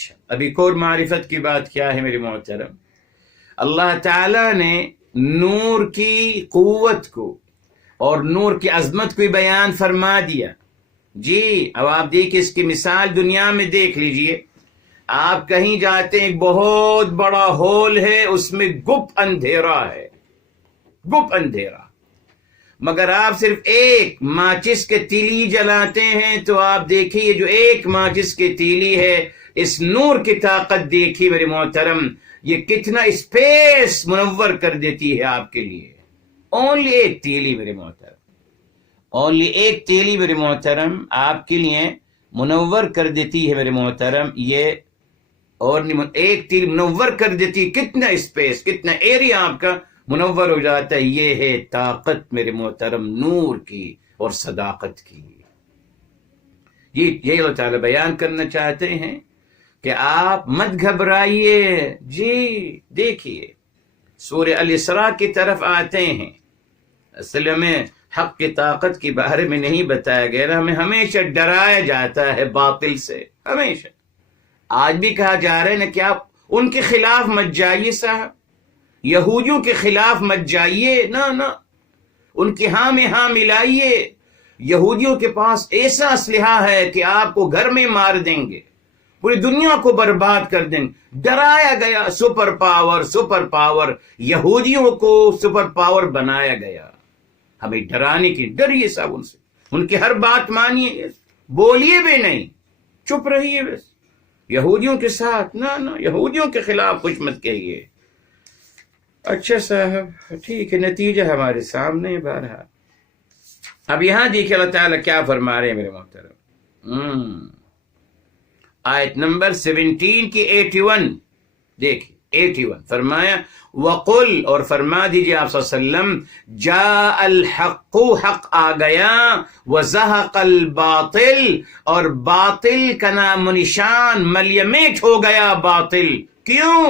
اچھا، ابھی اور معرفت کی بات کیا ہے میرے محترم؟ اللہ تعالیٰ نے نور کی قوت کو اور نور کی عظمت کو بیان فرما دیا. جی اب آپ دیکھیں اس کی مثال دنیا میں دیکھ لیجئے. آپ کہیں جاتے ہیں، ایک بہت بڑا ہول ہے، اس میں گپ اندھیرا ہے، گپ اندھیرا. مگر آپ صرف ایک ماچس کے تیلی جلاتے ہیں تو آپ دیکھیے جو ایک ماچس کے تیلی ہے، اس نور کی طاقت دیکھیے میرے محترم، یہ کتنا اسپیس منور کر دیتی ہے آپ کے لیے. اونلی ایک تیلی میرے محترم، اونلی ایک تیلی میرے محترم آپ کے لیے منور کر دیتی ہے میرے محترم. یہ اور ایک تیل منور کر دیتی، کتنا اسپیس، کتنا ایریا آپ کا منور ہو جاتا ہے. یہ ہے طاقت میرے محترم نور کی اور صداقت کی. یہ اللہ تعالیٰ بیان کرنا چاہتے ہیں کہ آپ مت گھبرائیے. جی دیکھیے سورہ الاسراء کی طرف آتے ہیں. اصل میں حق کی طاقت کے بارے میں نہیں بتایا گیا، ہمیں ہمیشہ ڈرایا جاتا ہے باطل سے. ہمیشہ آج بھی کہا جا رہا ہے نا کہ آپ ان کے خلاف مت جائیے صاحب، یہودیوں کے خلاف مت جائیے، نہ ان کے ہاں میں ہاں ملائیے. یہودیوں کے پاس ایسا اسلحہ ہے کہ آپ کو گھر میں مار دیں گے، پوری دنیا کو برباد کر دیں گے. ڈرایا گیا، سپر پاور، سپر پاور، یہودیوں کو سپر پاور بنایا گیا. ہمیں ڈرانے کی، ڈریے صاحب ان سے، ان کی ہر بات مانیے، بولیے بھی نہیں، چپ رہیے بس. یہودیوں کے ساتھ نہ یہودیوں کے خلاف کچھ مت کہیے. اچھا صاحب ٹھیک ہے، نتیجہ ہمارے سامنے. بہرحال اب یہاں دیکھیں اللہ تعالیٰ کیا فرما رہے ہیں میرے محترم. آیت نمبر 17 کی 81 دیکھیں. 81 فرمایا وَقُلْ، اور فرما دیجئے آپ صلی اللہ علیہ وسلم، جاء الحق، حق آ گیا، وزہق الباطل، اور باطل کا نام و نشان ملیمیٹ ہو گیا باطل. کیوں؟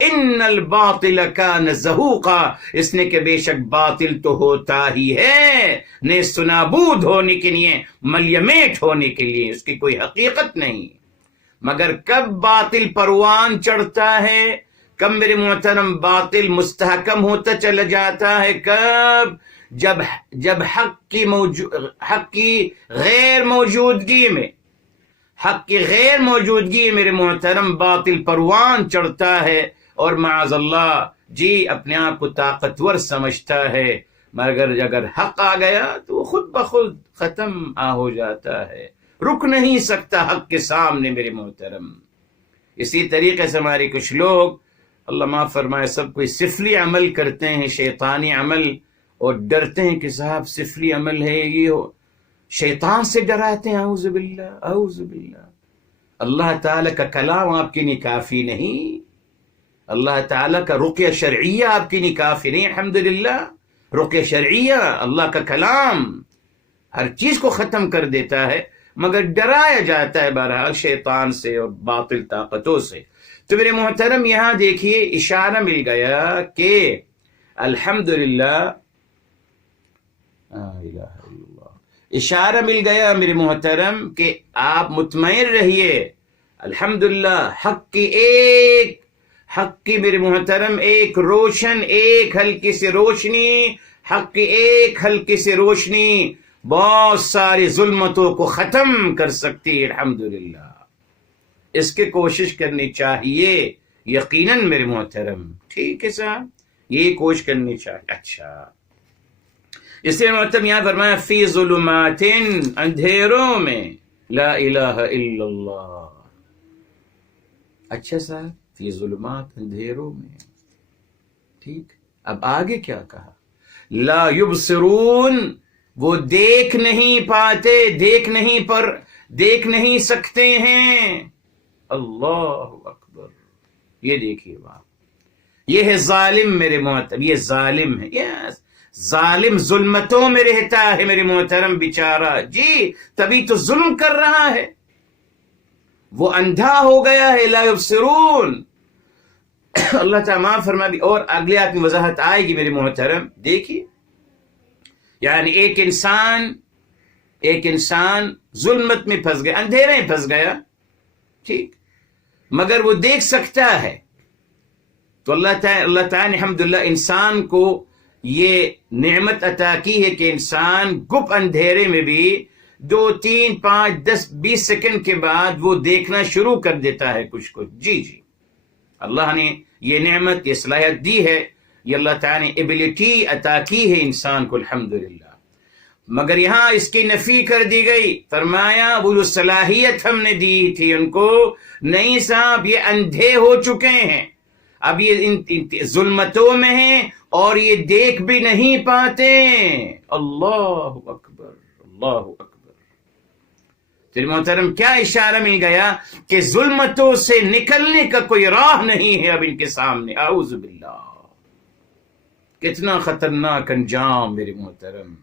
ان الباطل کان زہوقا، اس نے کہ بے شک باطل تو ہوتا ہی ہے نیست و نابود ہونے کے لیے، ملیمیٹ ہونے کے لیے، اس کی کوئی حقیقت نہیں. مگر کب باطل پروان چڑھتا ہے، کب میرے محترم باطل مستحکم ہوتا چلا جاتا ہے؟ کب؟ جب حق کی غیر موجودگی میں، حق کی غیر موجودگی میرے محترم باطل پروان چڑھتا ہے اور معاذ اللہ جی اپنے آپ کو طاقتور سمجھتا ہے. مگر اگر حق آ گیا تو خود بخود ختم ہو جاتا ہے، رک نہیں سکتا حق کے سامنے میرے محترم. اسی طریقے سے ہمارے کچھ لوگ، اللہ معاف فرمائے، سب کوئی سفلی عمل کرتے ہیں، شیطانی عمل، اور ڈرتے ہیں کہ صاحب سفلی عمل ہے یہ ہو، شیطان سے ڈراتے ہیں. اعوذ باللہ، اعوذ باللہ. اللہ تعالیٰ کا کلام آپ کے لیے کافی نہیں، اللہ تعالیٰ کا رقیہ شرعیہ آپ کے لیے کافی نہیں. الحمدللہ رقیہ شرعیہ، اللہ کا کلام ہر چیز کو ختم کر دیتا ہے، مگر ڈرایا جاتا ہے بہرحال شیطان سے اور باطل طاقتوں سے. تو میرے محترم یہاں دیکھیے اشارہ مل گیا کہ الحمدللہ، اشارہ مل گیا میرے محترم کہ آپ مطمئن رہیے. الحمدللہ حق کی میرے محترم ایک روشن، ایک ہلکی سی روشنی، حق کی ایک ہلکی سی روشنی بہت ساری ظلمتوں کو ختم کر سکتی ہے. الحمدللہ اس کی کوشش کرنی چاہیے یقیناً میرے محترم. ٹھیک ہے صاحب، یہ کوشش کرنی چاہیے. اچھا اس لیے محترم یہاں فرمایا فی ظلمات، اندھیروں میں، لا الہ الا اللہ. اچھا صاحب فی ظلمات، اندھیروں میں. ٹھیک، اب آگے کیا کہا؟ لا یبصرون، وہ دیکھ نہیں پاتے، دیکھ نہیں سکتے ہیں. اللہ اکبر. یہ دیکھیے بات، یہ ہے ظالم میرے محترم، یہ ظالم ہے. یس، ظالم ظلمتوں میں رہتا ہے میرے محترم بیچارہ. جی تبھی تو ظلم کر رہا ہے، وہ اندھا ہو گیا ہے. لا یبصرون. اللہ تعالیٰ معاف فرما بھی، اور اگلے آیت میں وضاحت آئے گی میرے محترم. دیکھیے یعنی ایک انسان ظلمت میں پھنس گیا، اندھیرے میں پھنس گیا. ٹھیک، مگر وہ دیکھ سکتا ہے. تو اللہ تعالیٰ نے الحمدللہ انسان کو یہ نعمت عطا کی ہے کہ انسان گپ اندھیرے میں بھی 2 3 5 10 20 سیکنڈ کے بعد وہ دیکھنا شروع کر دیتا ہے کچھ. جی اللہ نے یہ نعمت، یہ صلاحیت دی ہے، یہ اللہ تعالیٰ نے ایبلٹی عطا کی ہے انسان کو الحمدللہ. مگر یہاں اس کی نفی کر دی گئی. فرمایا وہ جو صلاحیت ہم نے دی تھی ان کو، نہیں صاحب یہ اندھے ہو چکے ہیں، اب یہ ظلمتوں میں ہیں اور یہ دیکھ بھی نہیں پاتے. اللہ اکبر، اللہ اکبر. تو محترم کیا اشارہ مل گیا کہ ظلمتوں سے نکلنے کا کوئی راہ نہیں ہے اب ان کے سامنے. اعوذ باللہ. کتنا خطرناک انجام میرے محترم.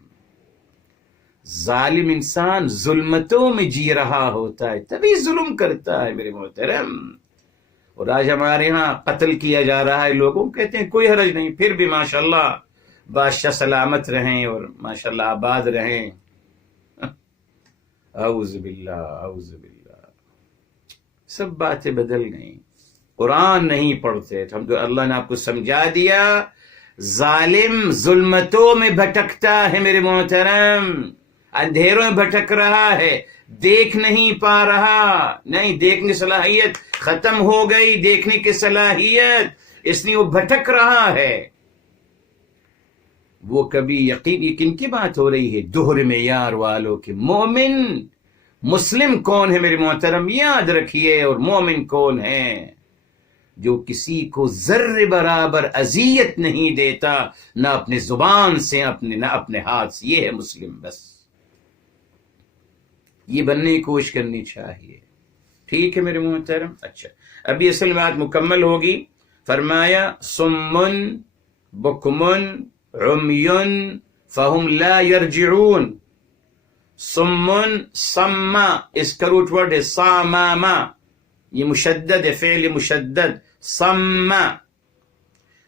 ظالم انسان ظلمتوں میں جی رہا ہوتا ہے تبھی ظلم کرتا ہے میرے محترم. اور آج ہمارے ہاں قتل کیا جا رہا ہے، لوگوں کہتے ہیں کوئی حرج نہیں، پھر بھی ماشاءاللہ بادشاہ سلامت رہیں اور ماشاءاللہ آباد رہیں. اعوذ باللہ، اعوذ باللہ. سب باتیں بدل گئیں. قرآن نہیں پڑھتے تو ہم تو اللہ نے آپ کو سمجھا دیا. ظالم ظلمتوں میں بھٹکتا ہے میرے محترم، اندھیروں میں بھٹک رہا ہے، دیکھ نہیں پا رہا. نہیں، دیکھنے کی صلاحیت ختم ہو گئی، دیکھنے کی صلاحیت، اس لیے وہ بھٹک رہا ہے. وہ کبھی یقین کن کی بات ہو رہی ہے؟ دہر معیار والوں کے. مومن مسلم کون ہے میرے محترم؟ یاد رکھیے. اور مومن کون ہے؟ جو کسی کو ذرے برابر اذیت نہیں دیتا، نہ اپنے زبان سے نہ اپنے ہاتھ سے. یہ ہے مسلم. بس یہ بننے کی کوشش کرنی چاہیے. ٹھیک ہے میرے محترم. اچھا، ابھی اصل بات مکمل ہوگی. فرمایا سمن بکمن عمیون فہم لا یرجعون. سمن سما، اس کا روٹ ورڈ ہے ساماما، یہ مشدد ہے، فعل مشدد. سما.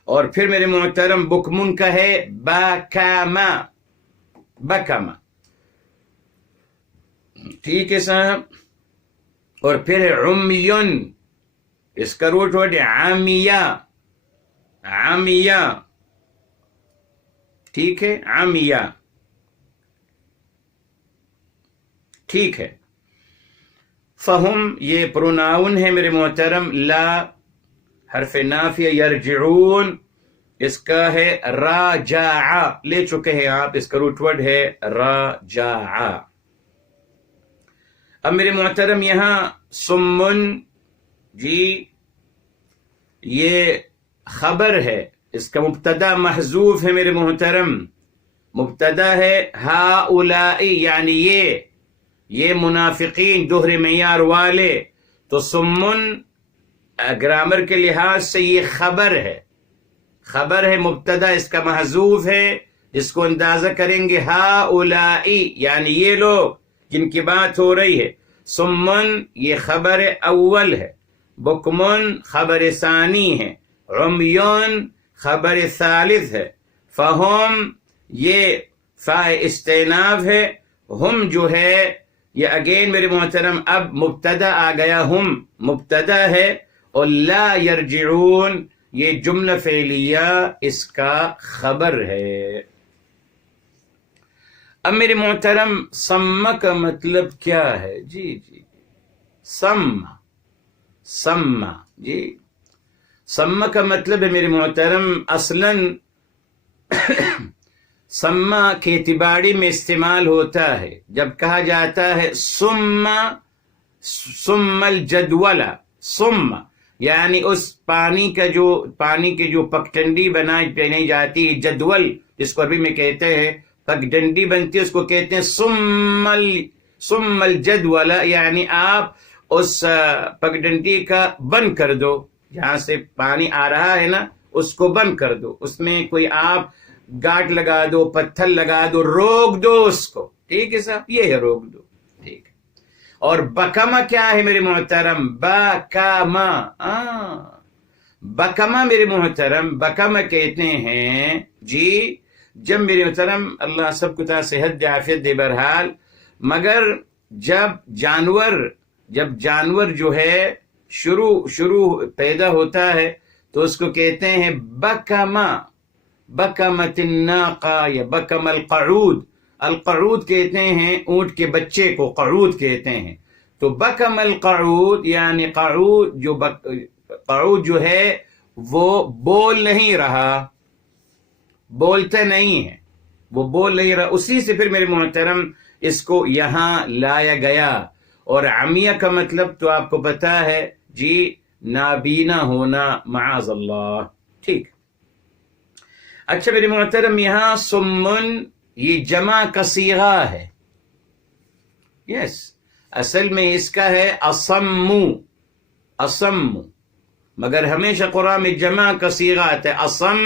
اور پھر میرے محترم بکمن کا ہے بکما، بکما. ٹھیک ہے صاحب. اور پھر ہے عمیون، اس کا روٹ ورڈ ہے عامیہ، عامیہ. ٹھیک ہے، عامیہ. ٹھیک ہے. فہم یہ پروناؤن ہے میرے محترم. لا حرف نافیہ، یرجعون اس کا ہے راجع، لے چکے ہیں آپ. اس کا روٹ ورڈ ہے راجع. اب میرے محترم یہاں سمن، جی یہ خبر ہے، اس کا مبتدا محذوف ہے میرے محترم. مبتدا ہے ہؤلاء، یعنی یہ منافقین دہر معیار والے. تو سمن گرامر کے لحاظ سے یہ خبر ہے، خبر ہے، مبتدا اس کا محذوف ہے، جس کو اندازہ کریں گے ہؤلاء یعنی یہ لوگ جن کی بات ہو رہی ہے. سمن یہ خبر اول ہے، بکمن خبر ثانی ہے، عمیون خبر ثالث ہے. فہم یہ فا استئناف ہے. ہم جو ہے یہ اگین میرے محترم اب مبتدا آ گیا، ہم مبتدا ہے، اور لا یرجعون یہ جملہ فعلیہ اس کا خبر ہے. اب میرے محترم سما کا مطلب کیا ہے؟ جی سما، سما، جی سما کا مطلب ہے میرے محترم اصلاً سما کھیتی باڑی میں استعمال ہوتا ہے جب کہا جاتا ہے ثم الجدول. ثم یعنی اس پانی کی جو پگڈنڈی بنائی جاتی ہے، جدول جس کو عربی میں کہتے ہیں، پگڈنڈی بنتی ہے، اس کو کہتے ہیں ثم الجدول. یعنی آپ اس پگڈنڈی کا بند کر دو، جہاں سے پانی آ رہا ہے نا اس کو بند کر دو، اس میں کوئی آپ گاٹ لگا دو، پتھر لگا دو، روک دو اس کو. ٹھیک ہے صاحب، یہ ہے روک دو. ٹھیک ہے. اور بکما کیا ہے میرے محترم؟ بکما. بکما میرے محترم، بکما کہتے ہیں جی جب میرے محترم اللہ سب کو صحت دے، عافیت دے بہرحال، مگر جب جانور جو ہے شروع پیدا ہوتا ہے تو اس کو کہتے ہیں بکما، بکمت الناقہ یا بکم القعود. القعود کہتے ہیں اونٹ کے بچے کو، قعود کہتے ہیں. تو بکم القعود یعنی قعود جو ہے وہ بول نہیں رہا، بولتا نہیں ہے، وہ بول نہیں رہا. اسی سے پھر میرے محترم اس کو یہاں لایا گیا. اور عمیہ کا مطلب تو آپ کو پتا ہے جی، نابینا ہونا، معاذ اللہ. ٹھیک. اچھا میرے محترم، یہاں سمن یہ جمع کا صیغہ ہے. یس، اصل میں اس کا ہے اصم، اصم، مگر ہمیشہ قرآن میں جمع کا صیغہ آتا ہے. اصم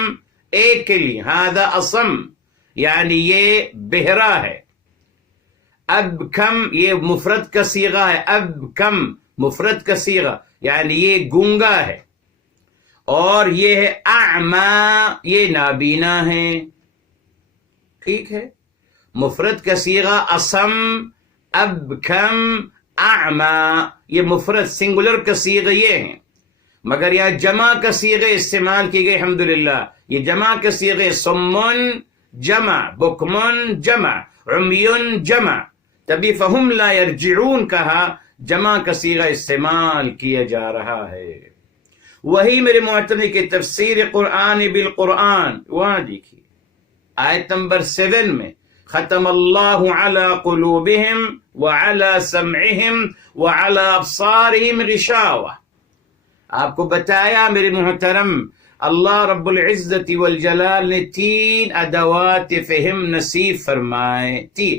ایک کے لیے، ہذا اصم یعنی یہ بہرا ہے. اب کم یہ مفرد کا صیغہ ہے، اب کم مفرد کا صیغہ یعنی یہ گونگا ہے. اور یہ ہے اعمی، یہ نابینا ہے. ٹھیک ہے. مفرد کا صیغہ اصم، اب کم، اعمی، یہ مفرد سنگولر کا صیغہ یہ ہیں. مگر یہاں جمع کا صیغہ استعمال کی گئی. الحمدللہ یہ جمع کا صیغہ سمن جمع، بکمن جمع، عمیون جمع، تبھی فہم لا یرجعون کہا، جمع کا صیغہ استعمال کیا جا رہا ہے. وہی میرے محترم کی تفسیر قرآن بالقرآن، وہاں دیکھیے آیت نمبر 7 میں ختم اللہ علی قلوبہم وعلی سمعہم وعلی ابصارہم غشاوہ. آپ کو بتایا میرے محترم اللہ رب العزت والجلال نے 3 ادوات فہم نصیب فرمائے. 3: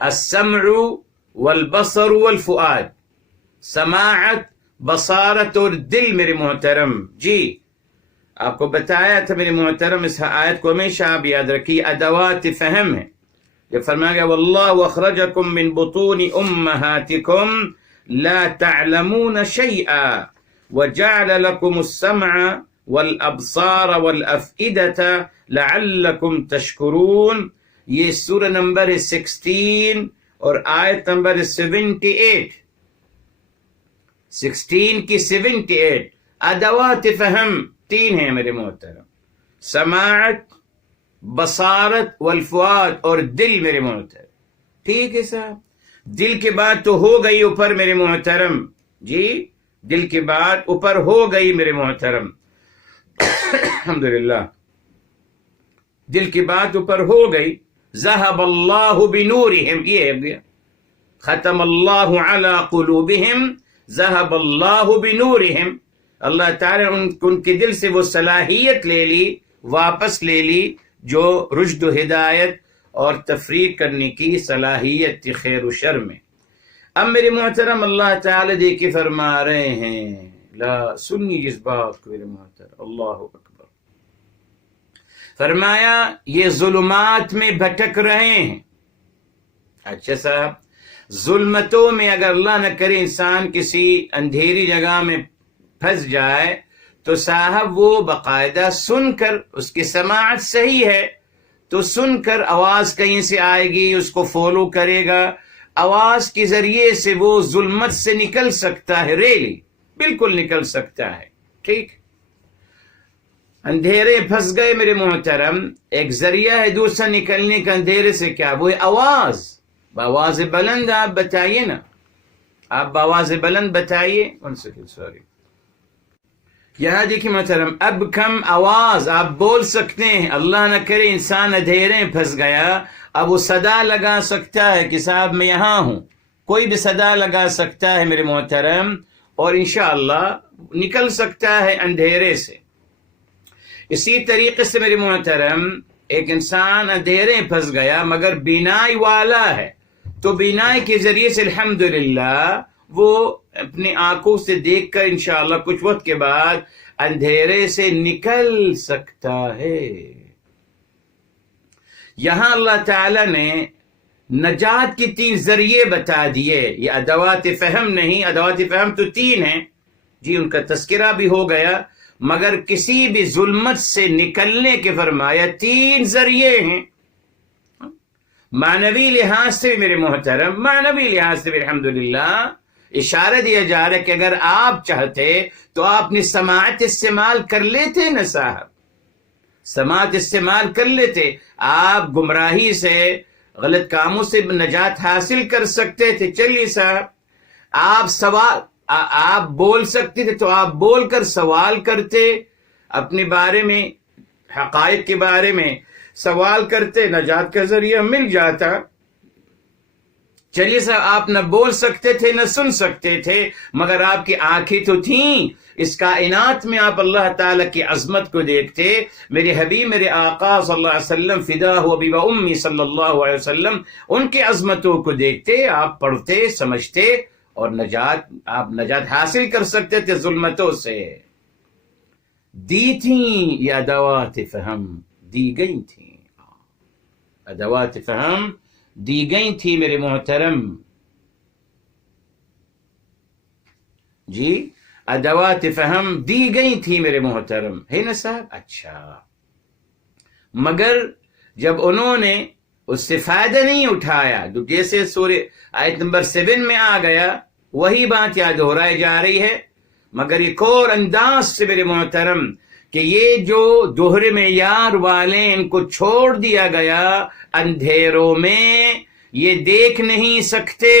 السمع والبصر والفؤاد. سماعت، بصارت اور دل میرے محترم. جی آپ کو بتایا تھا میرے محترم، اس آیت کو ہمیشہ آپ یاد رکھیے، ادوات فہم ہے. جب فرمایا گیا واللہ اخرجکم من بطون امہاتکم لا تعلمون شیئا وجعل لکم السمع والابصار والافئدۃ لعلکم تشکرون. یہ سورہ نمبر 16 اور آیت نمبر 78، 16 کی 78. ادوات فہم 3 ہیں میرے محترم، سماعت، بصارت والفؤاد اور دل میرے محترم. ٹھیک ہے صاحب. دل کے بعد تو ہو گئی اوپر میرے محترم. جی دل کے بعد اوپر ہو گئی میرے محترم. الحمدللہ دل کی بات اوپر ہو گئی. ذہب اللہ بنورہم، یہ ہے ختم اللہ علی قلوبہم، ذہب اللہ بنورہم. اللہ تعالیٰ ان کے دل سے وہ صلاحیت لے لی، واپس لے لی جو رشد و ہدایت اور تفریق کرنے کی صلاحیت تھی خیر و شر میں. اب میرے محترم اللہ تعالیٰ دیکھے فرما رہے ہیں، لا سنی اس بات کو میرے محترم، اللہ اکبر. فرمایا یہ ظلمات میں بھٹک رہے ہیں. اچھا صاحب، ظلمتوں میں اگر اللہ نہ کرے انسان کسی اندھیری جگہ میں پھنس جائے تو صاحب وہ باقاعدہ سن کر، اس کی سماعت صحیح ہے تو سن کر آواز کہیں سے آئے گی، اس کو فالو کرے گا، آواز کے ذریعے سے وہ ظلمت سے نکل سکتا ہے. ریلی بالکل نکل سکتا ہے. ٹھیک. اندھیرے پھنس گئے میرے محترم، ایک ذریعہ ہے دوسرا نکلنے کا اندھیرے سے، کیا وہ آواز. بآواز بلند آپ بتائیے نا، آپ بآواز بلند بتائیے. سوری، یہاں دیکھیے محترم، اب کم آواز آپ بول سکتے ہیں. اللہ نہ کرے انسان اندھیرے پھنس گیا، اب وہ صدا لگا سکتا ہے کہ صاحب میں یہاں ہوں. کوئی بھی صدا لگا سکتا ہے میرے محترم، اور انشاءاللہ نکل سکتا ہے اندھیرے سے. اسی طریقے سے میرے محترم ایک انسان اندھیرے پھنس گیا مگر بینائی والا ہے تو بینائی کے ذریعے سے الحمدللہ وہ اپنی آنکھوں سے دیکھ کر انشاءاللہ کچھ وقت کے بعد اندھیرے سے نکل سکتا ہے. یہاں اللہ تعالی نے نجات کی 3 ذریعے بتا دیے. یہ ادوات فہم نہیں، ادوات فہم تو 3 ہیں جی، ان کا تذکرہ بھی ہو گیا، مگر کسی بھی ظلمت سے نکلنے کے فرمایا 3 ذریعے ہیں. معنوی لحاظ سے میرے محترم، معنوی لحاظ سے الحمدللہ اشارہ دیا جا رہا ہے کہ اگر آپ چاہتے تو آپ اپنی سماعت استعمال کر لیتے نا صاحب، سماعت استعمال کر لیتے، آپ گمراہی سے، غلط کاموں سے نجات حاصل کر سکتے تھے۔ چلیے صاحب، آپ بول سکتے تھے تو آپ بول کر سوال کرتے، اپنے بارے میں، حقائق کے بارے میں سوال کرتے، نجات کا ذریعہ مل جاتا۔ چلیے صاحب، آپ نہ بول سکتے تھے نہ سن سکتے تھے، مگر آپ کی آنکھیں تو تھیں، اس کائنات میں آپ اللہ تعالیٰ کی عظمت کو دیکھتے۔ میرے حبیب، میرے آقا صلی اللہ علیہ وسلم، فدا ہو ابی و امی صلی اللہ علیہ وسلم، ان کی عظمتوں کو دیکھتے، آپ پڑھتے، سمجھتے، اور آپ نجات حاصل کر سکتے تھے ظلمتوں سے۔ دی تھیں یہ ادوات فہم، دی گئی تھیں، ادوات فہم دی گئی تھی میرے محترم، جی ادوات فہم دی گئی تھی میرے محترم، ہے نا صاحب؟ اچھا، مگر جب انہوں نے اس سے فائدہ نہیں اٹھایا، جو جیسے سورہ آیت نمبر 7 میں آ گیا، وہی بات یاد دہرائی جا رہی ہے، مگر ایک اور انداز سے میرے محترم، کہ یہ جو دوہرے معیار والے، ان کو چھوڑ دیا گیا اندھیروں میں، یہ دیکھ نہیں سکتے،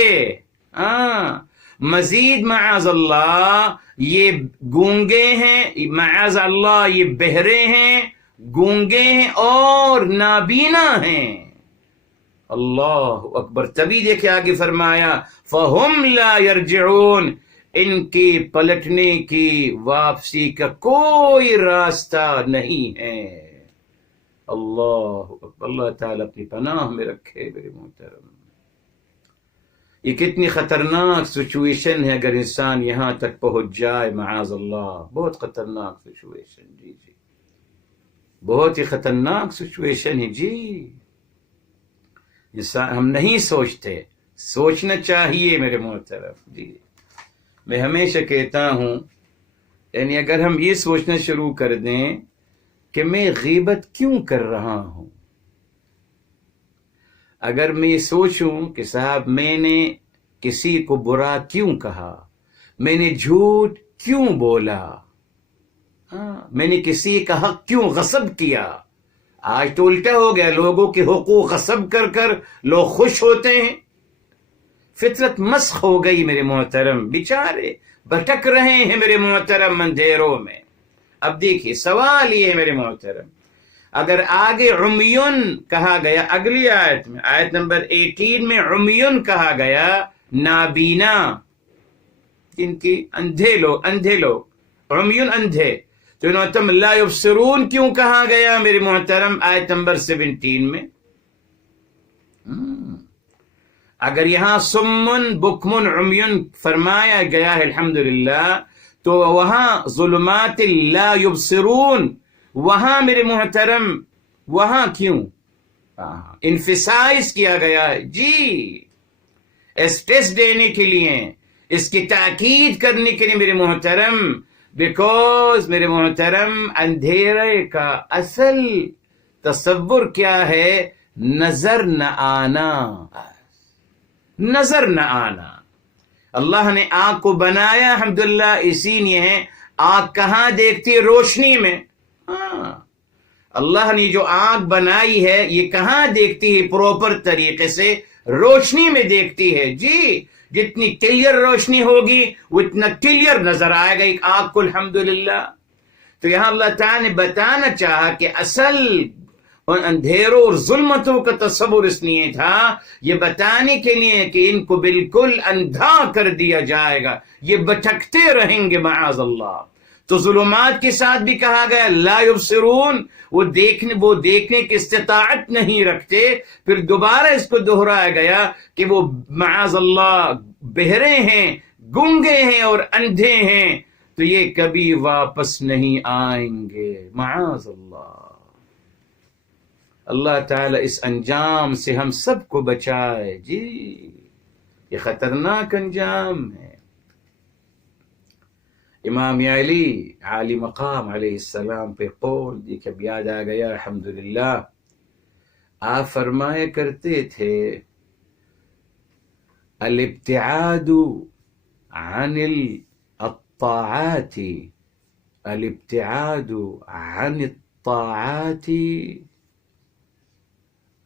مزید معاذ اللہ یہ گونگے ہیں، معاذ اللہ یہ بہرے ہیں، گونگے ہیں اور نابینا ہیں۔ اللہ اکبر! تبھی دیکھے آگے فرمایا فَهُمْ لَا يَرْجِعُونَ، ان کی پلٹنے کی، واپسی کا کوئی راستہ نہیں ہے۔ اللہ اکبر! اللہ تعالیٰ اپنی پناہ میں رکھے میرے محترم۔ یہ کتنی خطرناک سچویشن ہے اگر انسان یہاں تک پہنچ جائے، معاذ اللہ، بہت خطرناک سچویشن، جی جی، بہت ہی خطرناک سچویشن ہے جی۔ انسان، ہم نہیں سوچتے، سوچنا چاہیے میرے محترم، جی۔ میں ہمیشہ کہتا ہوں، یعنی اگر ہم یہ سوچنا شروع کر دیں کہ میں غیبت کیوں کر رہا ہوں، اگر میں یہ سوچوں کہ صاحب میں نے کسی کو برا کیوں کہا، میں نے جھوٹ کیوں بولا، میں نے کسی کا حق کیوں غصب کیا۔ آج تو الٹا ہو گیا، لوگوں کے حقوق غصب کر کر لوگ خوش ہوتے ہیں، فطرت مسخ ہو گئی میرے محترم، بیچارے بھٹک رہے ہیں میرے محترم اندھیروں میں۔ اب دیکھیے سوال یہ ہے میرے محترم، اگر آگے عمیون کہا گیا، اگلی آیت میں، آیت نمبر 18 میں عمیون کہا گیا، نابینا، جن کی اندھے لوگ، عمیون اندھے، تو انہوں لا یبصرون کیوں کہا گیا میرے محترم آیت نمبر 17 میں؟ اگر یہاں سمن بکمن عمیون فرمایا گیا ہے الحمدللہ، تو وہاں ظلمات لا یبصرون، وہاں میرے محترم، وہاں کیوں انفسائز کیا گیا ہے؟ جی، اسٹریس دینے کے لیے، اس کی تاکید کرنے کے لیے میرے محترم، بیکوز میرے محترم اندھیرے کا اصل تصور کیا ہے؟ نظر نہ آنا، نظر نہ آنا۔ اللہ نے آنکھ کو بنایا الحمدللہ اسی لیے ہے، آنکھ کہاں دیکھتی ہے؟ روشنی میں۔ اللہ نے جو آنکھ بنائی ہے یہ کہاں دیکھتی ہے پراپر طریقے سے؟ روشنی میں دیکھتی ہے، جی۔ جتنی کلیئر روشنی ہوگی اتنا کلیئر نظر آئے گا ایک آنکھ کو الحمدللہ۔ تو یہاں اللہ تعالیٰ نے بتانا چاہا کہ اصل ان اندھیروں اور ظلمتوں کا تصور اس لیے تھا، یہ بتانے کے لیے کہ ان کو بالکل اندھا کر دیا جائے گا، یہ بھٹکتے رہیں گے معاذ اللہ۔ تو ظلمات کے ساتھ بھی کہا گیا لا یبصرون، وہ دیکھنے کی استطاعت نہیں رکھتے۔ پھر دوبارہ اس کو دہرایا گیا کہ وہ معاذ اللہ بہرے ہیں، گونگے ہیں اور اندھے ہیں، تو یہ کبھی واپس نہیں آئیں گے معاذ اللہ۔ اللہ تعالیٰ اس انجام سے ہم سب کو بچائے، جی، یہ خطرناک انجام ہے۔ امام علی عالی مقام علیہ السلام پہ قول دیکھ اب یاد آ گیا الحمدللہ، آپ فرمایا کرتے تھے الابتعاد عن الطاعات، الابتعاد عن الطاعات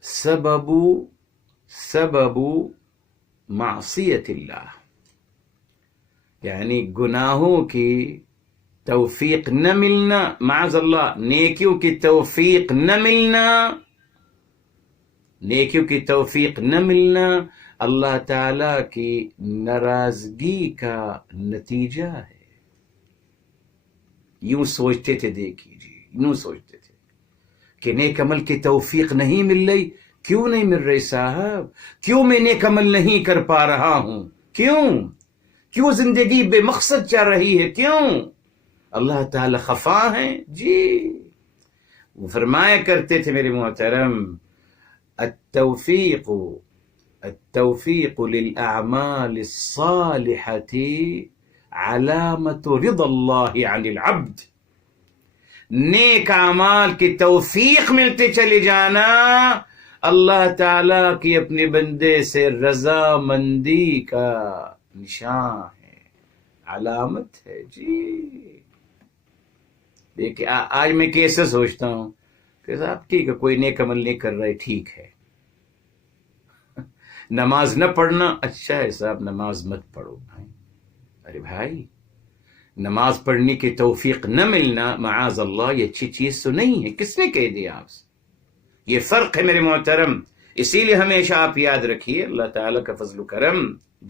سبب معصیت اللہ، یعنی گناہوں کی توفیق نہ ملنا، معاذ اللہ نیکیوں کی توفیق نہ ملنا، نیکیوں کی توفیق نہ ملنا اللہ تعالی کی ناراضگی کا نتیجہ ہے۔ یوں سوچتے تھے، دیکھیے جی، یوں سوچتے تھے کہ نیک عمل کی توفیق نہیں مل رہی۔ کیوں نہیں مل رہی صاحب؟ کیوں میں نیک عمل نہیں کر پا رہا ہوں؟ کیوں زندگی بے مقصد چل رہی ہے؟ کیوں؟ اللہ تعالی خفا ہیں جی۔ وہ فرمایا کرتے تھے میرے محترم، التوفیق للأعمال الصالحة علامت رضا اللہ عن العبد، نیک اعمال کی توفیق ملتے چلے جانا اللہ تعالیٰ کی اپنے بندے سے رضا مندی کا نشان ہے، علامت ہے جی۔ دیکھیں آج میں کیسے سوچتا ہوں کہ صاحب ٹھیک ہے، کوئی نیک عمل نہیں کر رہے، ٹھیک ہے، نماز نہ پڑھنا اچھا ہے صاحب، نماز مت پڑھو بھائی۔ ارے بھائی، نماز پڑھنے کی توفیق نہ ملنا معاذ اللہ یہ اچھی چیز تو نہیں ہے، کس نے کہہ دیا آپ سے؟ یہ فرق ہے میرے محترم، اسی لیے ہمیشہ آپ یاد رکھیے اللہ تعالیٰ کا فضل و کرم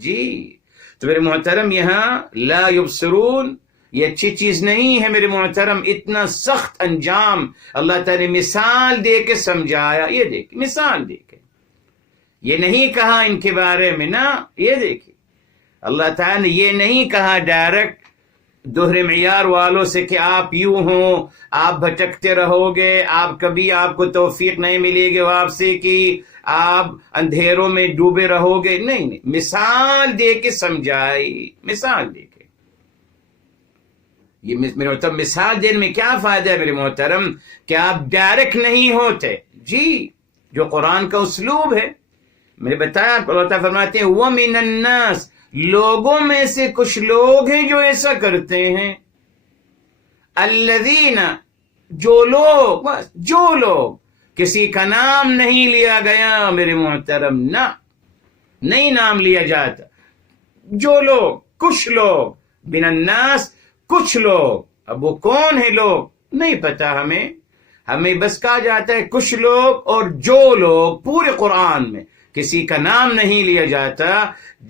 جی۔ تو میرے محترم یہاں لا یبصرون یہ اچھی چیز نہیں ہے میرے محترم، اتنا سخت انجام اللہ تعالیٰ نے مثال دے کے سمجھایا۔ یہ دیکھیں مثال دے کے، یہ نہیں کہا ان کے بارے میں نا، یہ دیکھیں اللہ تعالیٰ نے یہ نہیں کہا ڈائریکٹ دوہرے معیار والوں سے کہ آپ یوں ہوں، آپ بھٹکتے رہو گے، آپ کبھی آپ کو توفیق نہیں ملے گی واپسی کی، آپ اندھیروں میں ڈوبے رہو گے۔ نہیں، مثال دے کے سمجھائی، مثال دے کے۔ یہ میرے محترم مثال دینے میں کیا فائدہ ہے میرے محترم کہ آپ ڈائریکٹ نہیں ہوتے جی، جو قرآن کا اسلوب ہے۔ میں نے بتایا اللہ تعالیٰ فرماتے ہیں وَمِنَ النَّاسِ، لوگوں میں سے کچھ لوگ ہیں جو ایسا کرتے ہیں، الذین، جو لوگ کسی کا نام نہیں لیا گیا میرے محترم، نہیں نام لیا جاتا، جو لوگ، کچھ لوگ، من الناس، کچھ لوگ۔ اب وہ کون ہیں لوگ نہیں پتا ہمیں بس کہا جاتا ہے کچھ لوگ اور جو لوگ، پورے قرآن میں کسی کا نام نہیں لیا جاتا،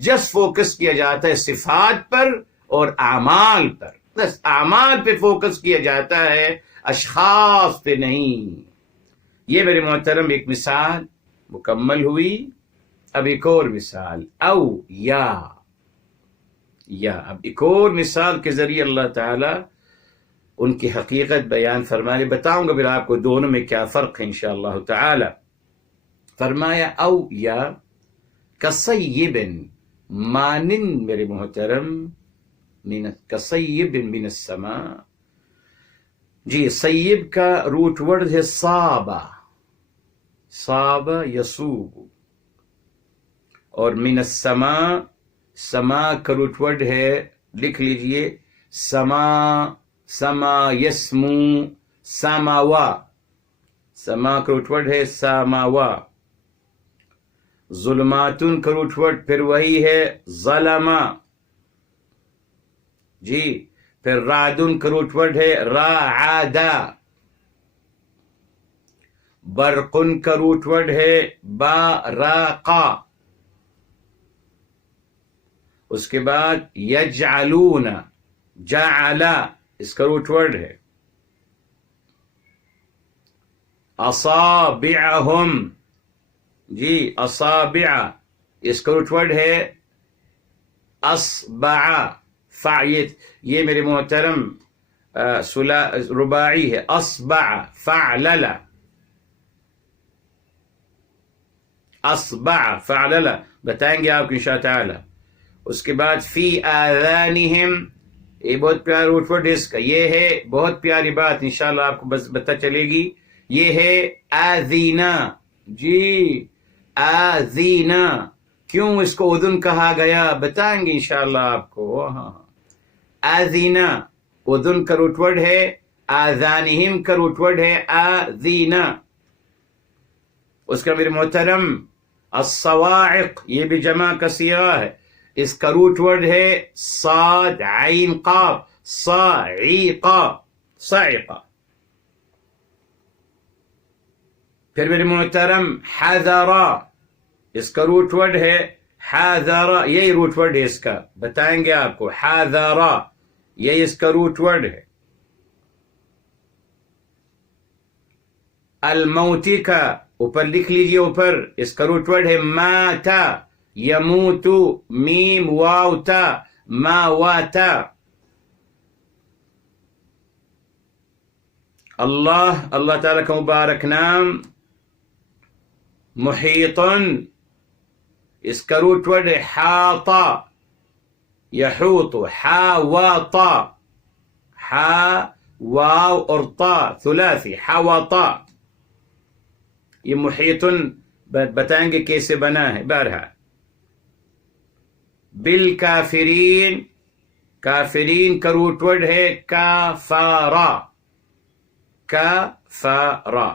جس فوکس کیا جاتا ہے صفات پر اور اعمال پر، بس اعمال پہ فوکس کیا جاتا ہے، اشخاص پہ نہیں۔ یہ میرے محترم ایک مثال مکمل ہوئی، اب ایک اور مثال، او یا اب ایک اور مثال کے ذریعے اللہ تعالی ان کی حقیقت بیان فرمانے، بتاؤں گا پھر آپ کو دونوں میں کیا فرق ہے انشاءاللہ تعالی۔ فرمایا او یا کصیب، مانند میرے محترم کصیب من السماء، جی صیب کا روٹ ورڈ ہے صاب یصوب، اور من السماء، سما کا روٹ ورڈ ہے، لکھ لیجئے سما یسمو، سماوا، سما کا روٹ ورڈ ہے سماوا، ظلماتن کا روٹ ورڈ پھر وہی ہے ظلما جی، پھر رعدن کا روٹ ورڈ ہے رعدا، برقن کا روٹ ورڈ ہے باراقا، اس کے بعد یجعلون، جعلا اس کا روٹ ورڈ ہے، اصابعہم، جی اصابع اس کا روٹ ورڈ ہے اصبع، فعیت، یہ میرے محترم رباعی ہے، اصبع فعلل، اصبع فعلل، بتائیں گے آپ کو انشاءاللہ تعالی۔ اس کے بعد فی آذانہم، یہ بہت پیارا روٹ ورڈ اس کا، یہ ہے بہت پیاری بات انشاءاللہ آپ کو بس پتہ چلے گی، یہ ہے آذینا، جی آذینا، کیوں اس کو اذن کہا گیا بتائیں گے انشاءاللہ آپ کو. ہاں آذینا اذن کا روٹ ورڈ ہے، آذانہم کا روٹ ورڈ ہے آذینا. اس کا میرے محترم الصواعق یہ بھی جمع کا صیغہ ہے، اس کا روٹ ورڈ ہے صاد عین قاف صاعقہ صاعقہ. پھر میرے محترم حذرا اس کا روٹ ورڈ ہے حذرا، یہی روٹ ورڈ ہے اس کا، بتائیں گے آپ کو. حذرا یہ اس کا روٹ ورڈ ہے. الموتی کا اوپر لکھ لیجئے، اوپر اس کا روٹ ورڈ ہے ماتا یموتو میم واو تا ما واتا. اللہ اللہ تعالیٰ کا مبارک نام محیطن اس کا روٹ ورڈ ہے حاطا یحوط حا وا طا، حا واو اور طا ثلاثی حواطا. یہ محیطن بتائیں گے کیسے بنا ہے. بہرحال بالکافرین کافرین کا روٹ ورڈ ہے کافارا کافارا.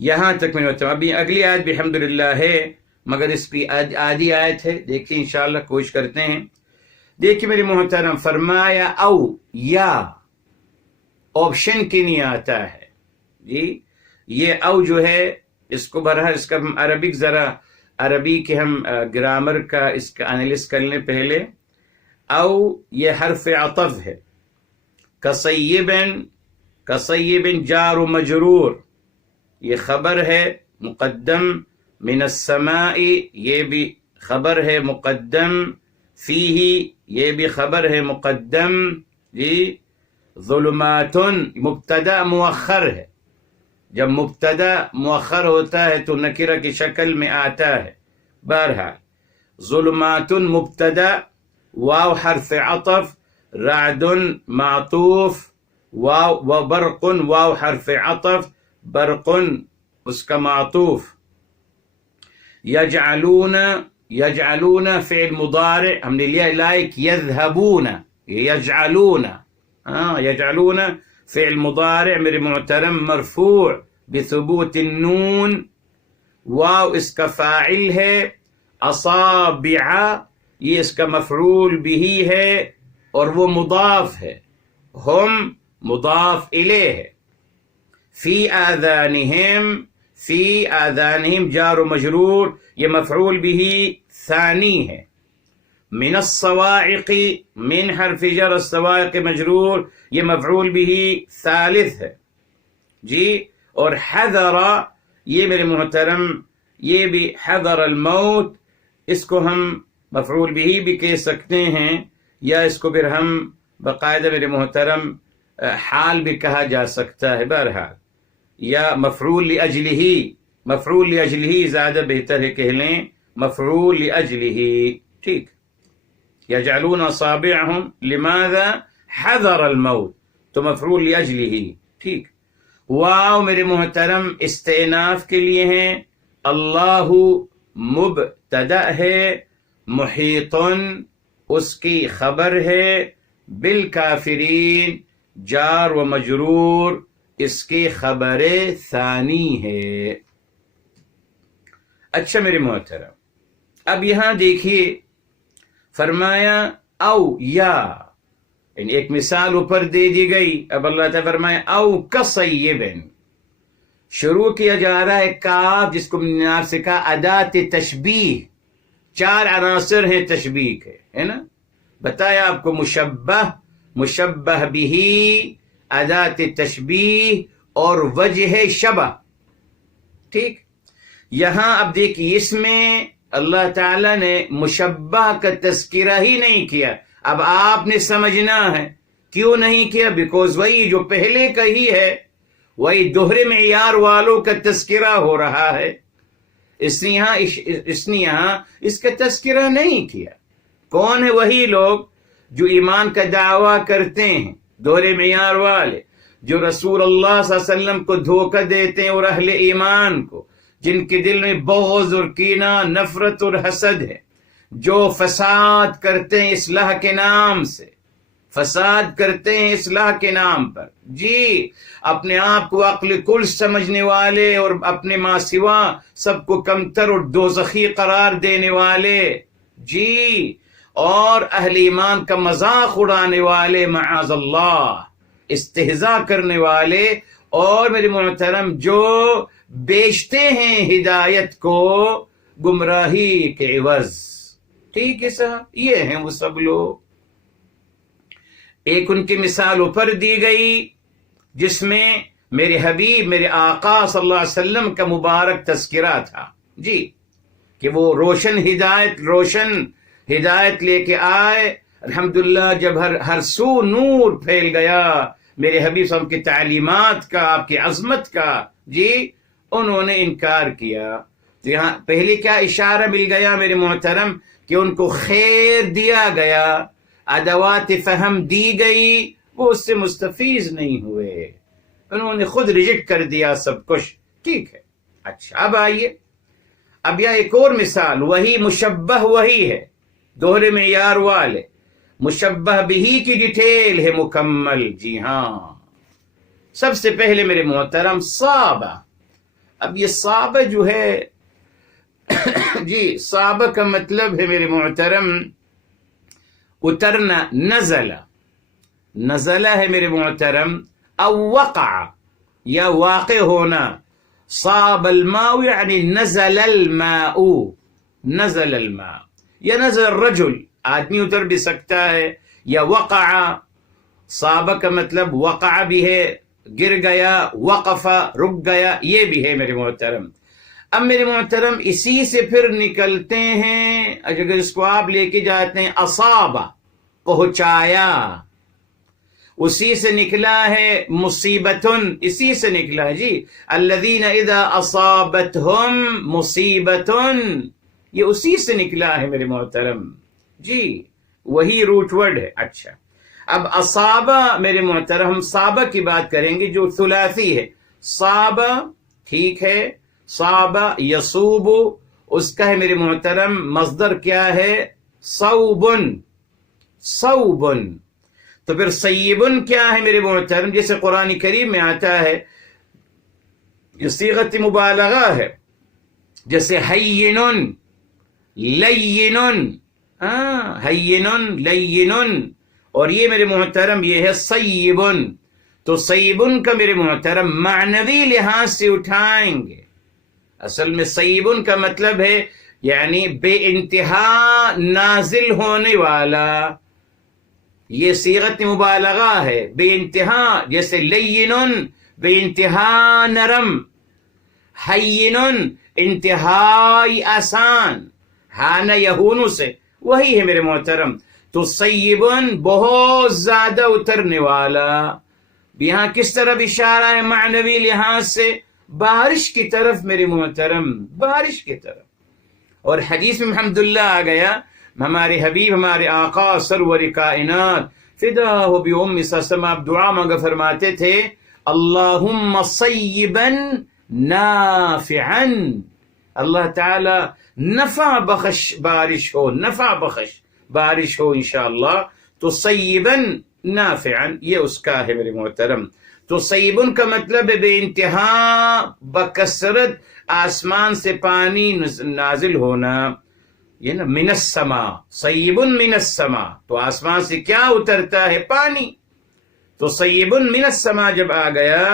یہاں تک میں ہوتا ہوں. ابھی اگلی آیت بھی الحمدللہ ہے مگر اس کی آدھی آیت ہے، دیکھیں انشاءاللہ کوشش کرتے ہیں. دیکھیں میرے محترم فرمایا او یا آپشن کے لیے آتا ہے جی. یہ او جو ہے اس کو بہرحال اس کا عربک ذرا عربی کے ہم گرامر کا اس کا انالس کر لیں پہلے. او یہ حرف عطف ہے. کصیبن جار و مجرور یہ خبر ہے مقدم، من السماء یہ بھی خبر ہے مقدم، فیہ یہ بھی خبر ہے مقدم جی. ظلمات مبتدا مؤخر ہے، جب مبتدا مؤخر ہوتا ہے تو نکرہ کی شکل میں آتا ہے. بہرحال ظلمات مبتدا، واو حرف عطف، رعد معطوف، واو وبرق واو حرف عطف، برق اس کا معطوف. یجعلون فعل مضارع ہم نے لیا لائک یذهبون یجعلون. یجعلون فعل مضارع میرے محترم مرفوع بثبوت النون، واو اس کا فاعل ہے، اصابع یہ اس کا مفعول به ہے اور وہ مضاف ہے، ہم مضاف الیہ ہے. فی آذانہم جار و مجرور یہ مفعول به ثانی ہے. من الصواعق من حرف جر الصواعق مجرور یہ مفعول به ثالث ہے جی. اور حذر یہ میرے محترم یہ بھی حذر الموت، اس کو ہم مفعول به بھی کہہ سکتے ہیں یا اس کو پھر ہم باقاعدہ میرے محترم حال بھی کہا جا سکتا ہے. بہرحال یا مفعول لاجلہ زیادہ بہتر ہے کہہ لیں مفعول لاجلہ. ٹھیک. یجعلون اصابعهم لماذا حذر الموت تو مفعول لاجلہ. ٹھیک. واو میرے محترم استئناف کے لیے ہیں. اللہ مبتدا ہے، محیطن اس کی خبر ہے، بالکافرین جار و مجرور اس کی خبر ثانی ہے. اچھا میرے محترم اب یہاں دیکھیے فرمایا او یا، یعنی ایک مثال اوپر دے دی گئی. اب اللہ تعالیٰ فرمایا او کصیبن، شروع کیا جا رہا ہے کاف جس کو میں نے آپ سے کہا ادات تشبیہ، 4 عناصر ہیں تشبیہ کے، ہے نا. بتایا آپ کو مشبہ، مشبہ بھی، ادات تشبیہ اور وجہ شبہ. ٹھیک. یہاں اب دیکھیے اس میں اللہ تعالیٰ نے مشبہ کا تذکرہ ہی نہیں کیا. اب آپ نے سمجھنا ہے کیوں نہیں کیا، بیکوز وہی جو پہلے کا ہی ہے، وہی دوہرے معیار والوں کا تذکرہ ہو رہا ہے. اس نے یہاں اس کا تذکرہ نہیں کیا. کون ہے؟ وہی لوگ جو ایمان کا دعویٰ کرتے ہیں، دوہرے معیار والے جو رسول اللہ صلی اللہ علیہ وسلم کو دھوکہ دیتے ہیں اور اہل ایمان کو، جن کے دل میں بغض اور کینہ، نفرت اور حسد ہے، جو فساد کرتے ہیں اصلاح کے نام سے، فساد کرتے ہیں اصلاح کے نام پر، جی، اپنے آپ کو عقل کل سمجھنے والے اور اپنے ماں سوا سب کو کمتر اور دوزخی قرار دینے والے، جی، اور اہل ایمان کا مذاق اڑانے والے، معاذ اللہ، استہزاء کرنے والے، اور میرے محترم جو بیچتے ہیں ہدایت کو گمراہی کے عوض، ٹھیک ہے صاحب، یہ ہیں وہ سب لوگ۔ ایک ان کی مثال اوپر دی گئی جس میں میرے حبیب، میرے آقا صلی اللہ علیہ وسلم کا مبارک تذکرہ تھا، جی، کہ وہ روشن ہدایت لے کے آئے، الحمدللہ، جب ہر سو نور پھیل گیا میرے حبیب صلی اللہ علیہ وسلم کی تعلیمات کا، آپ کی عظمت کا، جی، انہوں نے انکار کیا۔ تو یہاں پہلے کیا اشارہ مل گیا میرے محترم، کہ ان کو خیر دیا گیا، ادوات فہم دی گئی، وہ اس سے مستفیض نہیں ہوئے، انہوں نے خود ریجیکٹ کر دیا سب کچھ، ٹھیک ہے۔ اچھا، اب آئیے، اب یہ ایک اور مثال، وہی مشبہ وہی ہے، دوہرے معیار والے، مشبہ بہی کی ڈیٹیل ہے مکمل، جی ہاں۔ سب سے پہلے میرے محترم صحابہ، اب یہ صحابہ جو ہے جی، صحابہ کا مطلب ہے میرے محترم اترنا، نزلہ ہے میرے محترم، او وقع، یا واقع ہونا، صاب الماء یعنی نزل الماء، نزل الماء، یا نزل الرجل، آدمی اتر بھی سکتا ہے، یا وقع، صابہ کا مطلب وقع بھی ہے، گر گیا، وقف، رک گیا، یہ بھی ہے میرے محترم۔ اب میرے محترم اسی سے پھر نکلتے ہیں، اگر اس کو آپ لے کے جاتے ہیں، اصابہ، پہنچایا، اسی سے نکلا ہے، مصیبتن، اسی سے نکلا ہے، جی، الذین اذا اصابتہم مصیبتن، یہ اسی سے نکلا ہے میرے محترم، جی، وہی روٹ ورڈ ہے۔ اچھا، اب اصابہ میرے محترم، ہم صابہ کی بات کریں گے جو ثلاثی ہے، صابہ، ٹھیک ہے، صابہ یصوب، اس کا ہے میرے محترم مصدر کیا ہے، صوبن، صوبن، تو پھر صیبن کیا ہے میرے محترم، جیسے قرآن کریم میں آتا ہے، یہ صیغت مبالغہ ہے، جیسے حینن، لینن، حینن، لینن، اور یہ میرے محترم یہ ہے صیبن، تو صیبن کا میرے محترم معنوی لحاظ سے اٹھائیں گے، اصل میں صیبن کا مطلب ہے یعنی بے انتہا نازل ہونے والا، یہ صیغت مبالغہ ہے، بے انتہا، جیسے لینن بے انتہا نرم، حینن انتہائی آسان، ہانا یہونو سے، وہی ہے میرے محترم، تو صیبن بہت زیادہ اترنے والا، یہاں کس طرف اشارہ ہے معنوی لحاظ سے، بارش کی طرف میرے محترم، بارش کی طرف۔ اور حدیث میں الحمدللہ آ گیا، ہمارے حبیب، ہمارے آقا سرور کائنات فداہ بأم سسم، آپ دعا مانگا فرماتے تھے، اللہم صیبا نافعا، اللہ تعالی نفع بخش بارش ہو، نفع بخش بارش ہو انشاءاللہ، تو صیبا نافعا، یہ اس کا ہے میرے محترم۔ تو صیبن کا مطلب ہے بے انتہا بکثرت آسمان سے پانی نازل ہونا، یہ نا، من السماء، صیبن من السماء، تو آسمان سے کیا اترتا ہے، پانی، تو صیبن من السماء جب آ گیا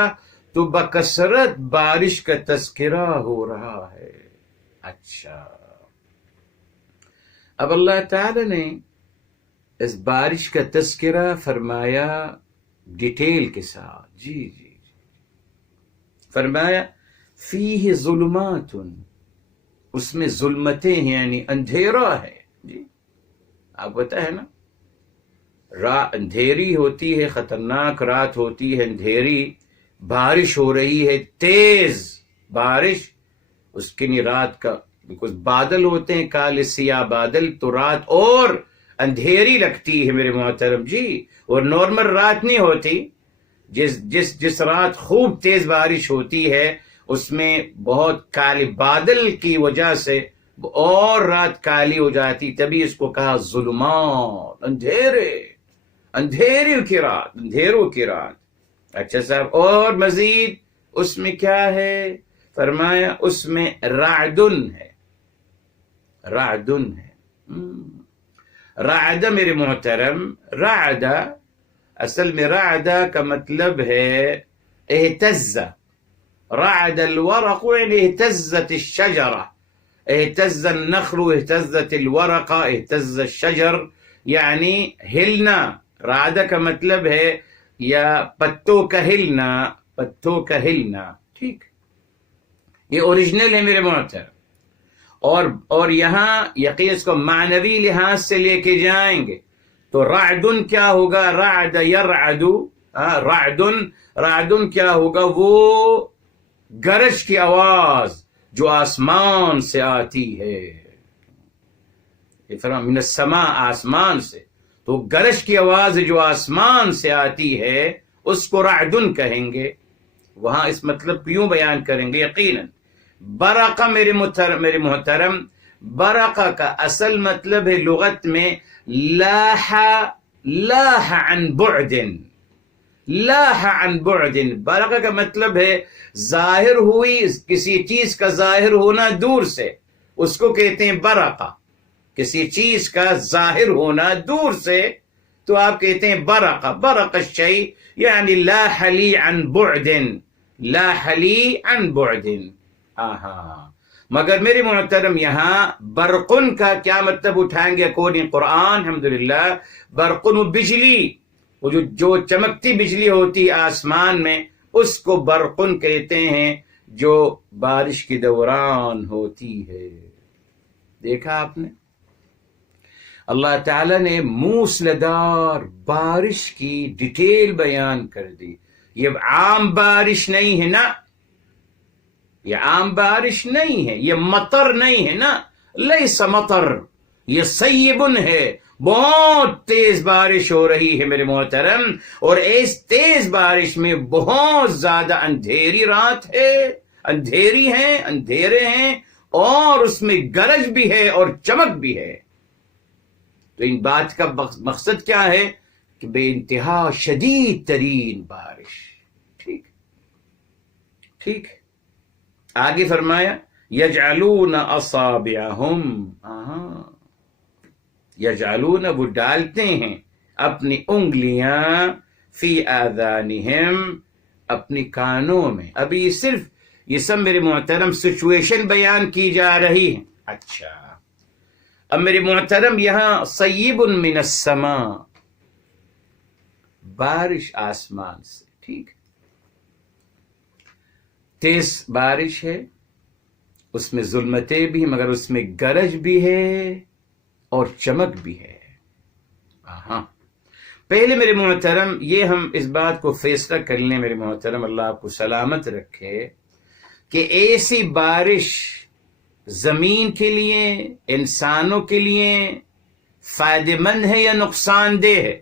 تو بکثرت بارش کا تذکرہ ہو رہا ہے۔ اچھا، اب اللہ تعالی نے اس بارش کا تذکرہ فرمایا ڈیٹیل کے ساتھ، جی جی، فرمایا فیہ ظلمات، اس میں ظلمتیں ہیں، یعنی اندھیرا ہے، جی، آپ پتہ ہے نا، اندھیری ہوتی ہے، خطرناک رات ہوتی ہے اندھیری، بارش ہو رہی ہے، تیز بارش، اس کے لیے رات کا کچھ بادل ہوتے ہیں، کالے سیاہ بادل، تو رات اور اندھیری لگتی ہے میرے محترم، جی، اور نارمل رات نہیں ہوتی، جس رات خوب تیز بارش ہوتی ہے اس میں بہت کالے بادل کی وجہ سے اور رات کالی ہو جاتی، تبھی اس کو کہا ظلمات، اندھیروں کی رات. اچھا صاحب، اور مزید اس میں کیا ہے؟ فرمایا اس میں رعدن ہے. رعد میرے محترم، رعد اصل میں رعد کا مطلب ہے اہتز. رعد الورق یعنی اهتزت الشجرة، اهتز النخل، اهتزت الورقة، اهتز الشجر، یعنی ہلنا. رعد کا مطلب ہے یا پتوں کا ہلنا. ٹھیک، یہ اوریجنل ہے میرے محترم. اور یہاں یقین اس کو معنوی لحاظ سے لے کے جائیں گے تو رعدن کیا ہوگا؟ رعد یرعد، رعدن کیا ہوگا؟ وہ گرج کی آواز جو آسمان سے آتی ہے. من السماء، آسمان سے. تو گرج کی آواز جو آسمان سے آتی ہے اس کو رعدن کہیں گے. وہاں اس مطلب کیوں بیان کریں گے؟ یقیناً برقہ میرے محترم، برقہ کا اصل مطلب ہے لغت میں لاح عن بعد. لاح عن بعد، برقہ کا مطلب ہے ظاہر ہوئی، کسی چیز کا ظاہر ہونا دور سے، اس کو کہتے ہیں برقہ. کسی چیز کا ظاہر ہونا دور سے تو آپ کہتے ہیں برقہ. برق الشیء یعنی لاح لی عن بعد، لاح لی عن بعد. مگر میرے محترم یہاں برقن کا کیا مطلب اٹھائیں گے اکورڈنگ قرآن؟ الحمدللہ برقن بجلی، وہ جو چمکتی بجلی ہوتی آسمان میں اس کو برقن کہتے ہیں، جو بارش کے دوران ہوتی ہے. دیکھا آپ نے، اللہ تعالی نے موسلادھار بارش کی ڈیٹیل بیان کر دی. یہ عام بارش نہیں ہے نا، یہ عام بارش نہیں ہے، یہ مطر نہیں ہے نا، لیس مطر، یہ سیبن ہے. بہت تیز بارش ہو رہی ہے میرے محترم، اور اس تیز بارش میں بہت زیادہ اندھیری رات ہے، اندھیرے ہیں، اور اس میں گرج بھی ہے اور چمک بھی ہے. تو ان بات کا مقصد کیا ہے؟ کہ بے انتہا شدید ترین بارش. ٹھیک. آگے فرمایا یجعلون اصابعہم، یجعلون وہ ڈالتے ہیں اپنی انگلیاں، فی آذانہم اپنی کانوں میں. ابھی صرف یہ سب میرے محترم سچویشن بیان کی جا رہی ہے. اچھا اب میرے محترم یہاں صیب من السماء، بارش آسمان سے. ٹھیک، تیز بارش ہے، اس میں ظلمتیں بھی، مگر اس میں گرج بھی ہے اور چمک بھی ہے. پہلے میرے محترم یہ ہم اس بات کو فیصلہ کر لیں میرے محترم، اللہ آپ کو سلامت رکھے، کہ ایسی بارش زمین کے لیے، انسانوں کے لیے فائدہ مند ہے یا نقصان دہ ہے؟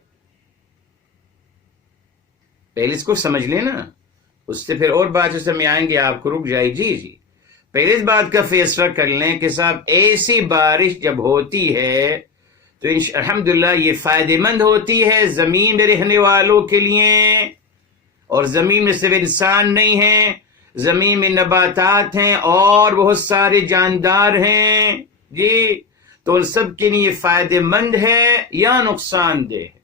پہلے اس کو سمجھ لیں نا، اس سے پھر اور باتیں سمجھ آئیں گے آپ کو. رک جائے. جی پہلے اس بات کا فیصلہ کر لیں کہ صاحب ایسی بارش جب ہوتی ہے تو الحمدللہ یہ فائدہ مند ہوتی ہے زمین میں رہنے والوں کے لیے. اور زمین میں صرف انسان نہیں ہیں، زمین میں نباتات ہیں اور بہت سارے جاندار ہیں. جی تو ان سب کے لیے فائدہ مند ہے یا نقصان دہ ہے؟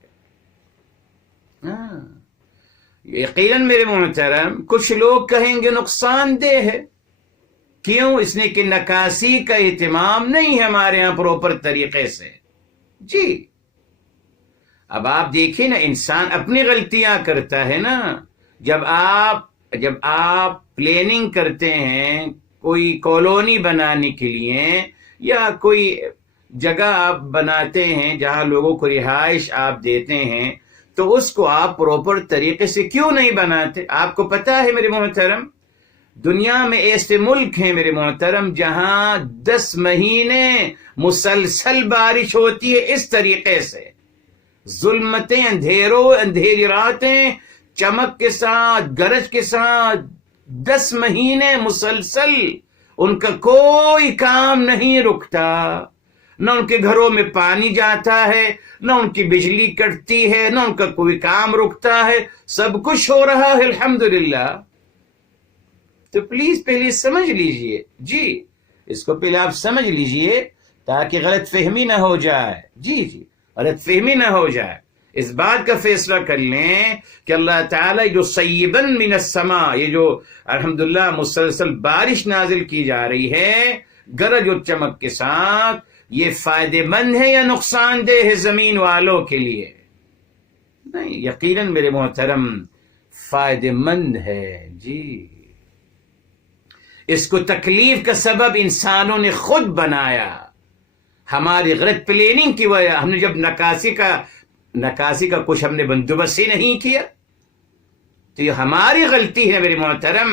یقیناً میرے محترم کچھ لوگ کہیں گے نقصان دہ ہے. کیوں؟ اس نے کہ نکاسی کا اہتمام نہیں ہے ہمارے ہاں پروپر طریقے سے. جی اب آپ دیکھیں نا، انسان اپنی غلطیاں کرتا ہے نا. جب آپ پلاننگ کرتے ہیں کوئی کالونی بنانے کے لیے یا کوئی جگہ آپ بناتے ہیں جہاں لوگوں کو رہائش آپ دیتے ہیں، تو اس کو آپ پروپر طریقے سے کیوں نہیں بناتے؟ آپ کو پتا ہے میرے محترم، دنیا میں ایسے ملک ہیں میرے محترم جہاں 10 مہینے مسلسل بارش ہوتی ہے اس طریقے سے. ظلمتیں، اندھیری راتیں، چمک کے ساتھ، گرج کے ساتھ، 10 مہینے مسلسل ان کا کوئی کام نہیں رکتا، نہ ان کے گھروں میں پانی جاتا ہے، نہ ان کی بجلی کٹتی ہے، نہ ان کا کوئی کام رکتا ہے، سب کچھ ہو رہا ہے الحمدللہ۔ تو پلیز پہلے سمجھ لیجئے، جی اس کو پہلے آپ سمجھ لیجئے تاکہ غلط فہمی نہ ہو جائے، جی غلط فہمی نہ ہو جائے۔ اس بات کا فیصلہ کر لیں کہ اللہ تعالیٰ جو صیباً من السماء، یہ جو الحمدللہ مسلسل بارش نازل کی جا رہی ہے گرج و چمک کے ساتھ، یہ فائدہ مند ہے یا نقصان دہ ہے زمین والوں کے لیے؟ نہیں، یقیناً میرے محترم فائدہ مند ہے، جی۔ اس کو تکلیف کا سبب انسانوں نے خود بنایا، ہماری غلط پلاننگ کی وجہ۔ ہم نے جب نکاسی کا کچھ ہم نے بندوبست ہی نہیں کیا، تو یہ ہماری غلطی ہے میرے محترم۔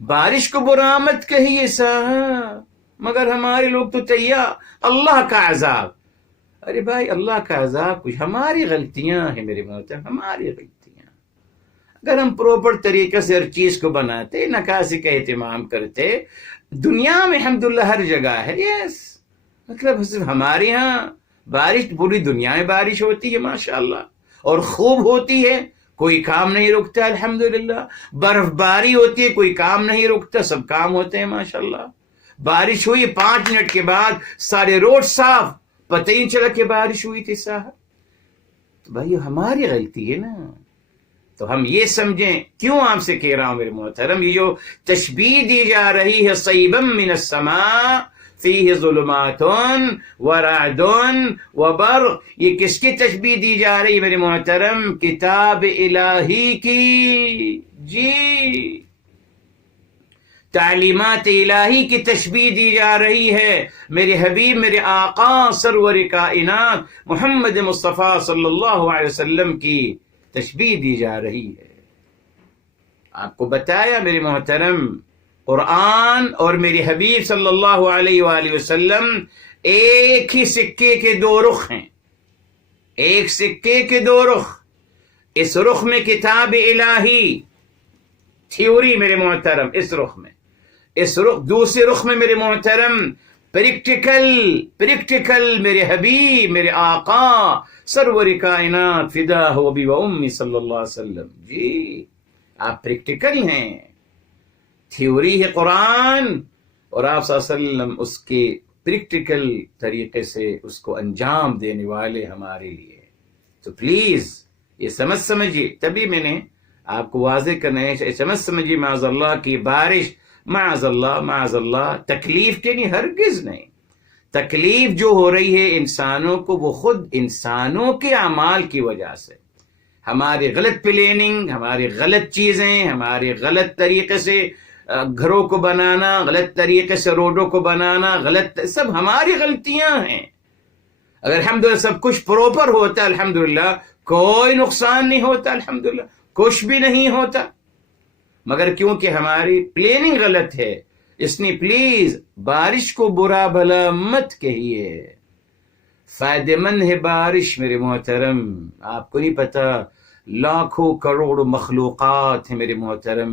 بارش کو برا مت کہیے صاحب، مگر ہمارے لوگ تو تیار اللہ کا عذاب۔ ارے بھائی، اللہ کا عذاب کچھ ہماری غلطیاں ہیں میرے محترم، ہماری غلطیاں۔ اگر ہم پراپر طریقے سے ہر چیز کو بناتے، نکاسی کا اہتمام کرتے، دنیا میں الحمدللہ ہر جگہ ہے، یس، مطلب صرف ہمارے ہاں بارش، پوری دنیا میں بارش ہوتی ہے ماشاءاللہ، اور خوب ہوتی ہے، کوئی کام نہیں رکتا الحمدللہ۔ برف باری ہوتی ہے، کوئی کام نہیں رکتا، سب کام ہوتے ہیں ماشاءاللہ۔ بارش ہوئی 5 منٹ کے بعد سارے روڈ صاف، پتہ ہی نہیں چلا کہ بارش ہوئی تھی صاحب۔ تو بھائی ہماری غلطی ہے نا۔ تو ہم یہ سمجھیں، کیوں آپ سے کہہ رہا ہوں میرے محترم، یہ جو تشبیہ دی جا رہی ہے صیبا من السماء فیہ ظلمات ورعد وبرق، یہ کس کی تشبیہ دی جا رہی ہے میرے محترم؟ کتاب الہی کی، جی، تعلیمات الہی کی تشبیہ دی جا رہی ہے۔ میرے حبیب، میرے آقا سرور کائنات محمد مصطفیٰ صلی اللہ علیہ وسلم کی تشبیہ دی جا رہی ہے۔ آپ کو بتایا میرے محترم، قرآن اور میرے حبیب صلی اللہ علیہ وآلہ وسلم ایک ہی سکے کے 2 رخ ہیں، ایک سکے کے 2 رخ۔ اس رخ میں کتاب الہی تھیوری میرے محترم، اس رخ میں، اس رخ دوسرے رخ میں میرے محترم پریکٹیکل میرے حبیب، میرے آقا سرور کائنات فدا ہو ابی و امی صلی اللہ علیہ وسلم، جی آپ پریکٹیکل ہیں۔ تھیوری ہے قرآن، اور آپ صلی اللہ علیہ وسلم اس کے پریکٹیکل طریقے سے اس کو انجام دینے والے ہمارے لیے۔ تو پلیز یہ سمجھیے، تبھی میں نے آپ کو واضح کرنا ہے، سمجھیے معاذ اللہ کی بارش، معاذ اللہ تکلیف کے نہیں، ہرگز نہیں۔ تکلیف جو ہو رہی ہے انسانوں کو، وہ خود انسانوں کے اعمال کی وجہ سے، ہماری غلط پلاننگ، ہماری غلط چیزیں، ہمارے غلط طریقے سے گھروں کو بنانا، غلط طریقے سے روڈوں کو بنانا، غلط، سب ہماری غلطیاں ہیں۔ اگر الحمدللہ سب کچھ پراپر ہوتا الحمدللہ، کوئی نقصان نہیں ہوتا الحمدللہ، کچھ بھی نہیں ہوتا، مگر کیونکہ ہماری پلاننگ غلط ہے، اس نے پلیز بارش کو برا بھلا مت کہیے۔ فائدہ مند ہے بارش میرے محترم، آپ کو نہیں پتا لاکھوں کروڑ مخلوقات ہیں میرے محترم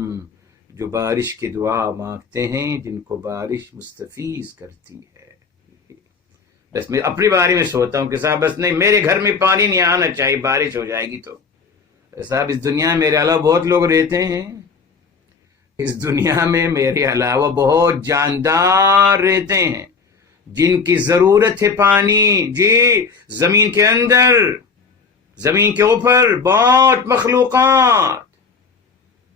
جو بارش کی دعا مانگتے ہیں، جن کو بارش مستفیض کرتی ہے۔ بس میں اپنے بارے میں سوچتا ہوں کہ صاحب بس نہیں، میرے گھر میں پانی نہیں آنا چاہیے، بارش ہو جائے گی تو صاحب اس دنیا میں میرے علاوہ بہت لوگ رہتے ہیں، اس دنیا میں میرے علاوہ بہت جاندار رہتے ہیں جن کی ضرورت ہے پانی، جی، زمین کے اندر، زمین کے اوپر بہت مخلوقات۔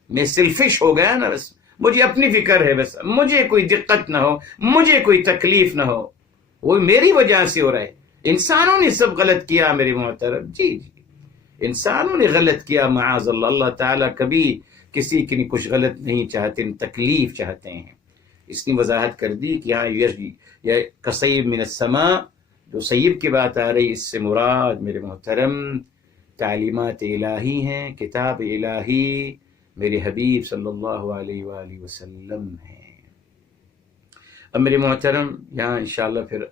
میں سیلفش ہو گیا نا، بس مجھے اپنی فکر ہے، بس مجھے کوئی دقت نہ ہو، مجھے کوئی تکلیف نہ ہو، وہ میری وجہ سے ہو رہا ہے۔ انسانوں نے سب غلط کیا میرے محترم، جی، انسانوں نے غلط کیا معاذ اللہ۔ اللہ تعالیٰ کبھی کسی کے لیے کچھ غلط نہیں چاہتے، تکلیف چاہتے ہیں۔ اس نے وضاحت کر دی کہ یہاں کصیب من السماء، جو سیب کی بات آ رہی، اس سے مراد میرے محترم تعلیمات الہی ہیں، کتاب الہی میرے حبیب صلی اللہ علیہ وآلہ وسلم ہیں۔ اب میرے محترم یہاں انشاءاللہ پھر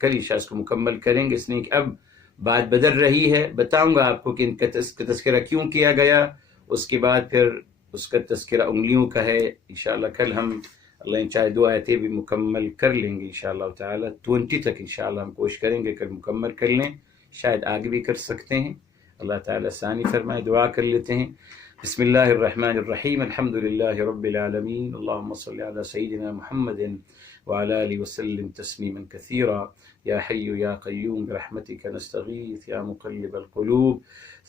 کل عشاء اس کو مکمل کریں گے، اس نے کہ اب بات بدل رہی ہے، بتاؤں گا آپ کو کہ ان کا تذکرہ کیوں کیا گیا، اس کے بعد پھر اس کا تذکرہ انگلیوں کا ہے. انشاءاللہ کل ہم اللہ چاہے 2 آیتیں بھی مکمل کر لیں گے انشاءاللہ تعالی. 20 تک انشاءاللہ ہم کوشش کریں گے کل مکمل کر لیں، شاید آگے بھی کر سکتے ہیں. اللہ تعالی آسانی فرمائے. دعا کر لیتے ہیں. بسم اللہ الرحمن الرحیم. الحمد للہ رب العالمین. اللہم صلی علی سیدنا محمد وعلى آله وسلم تسلیما کثیرا. یا حی یا قیوم برحمتک نستغیث. یا مقلب القلوب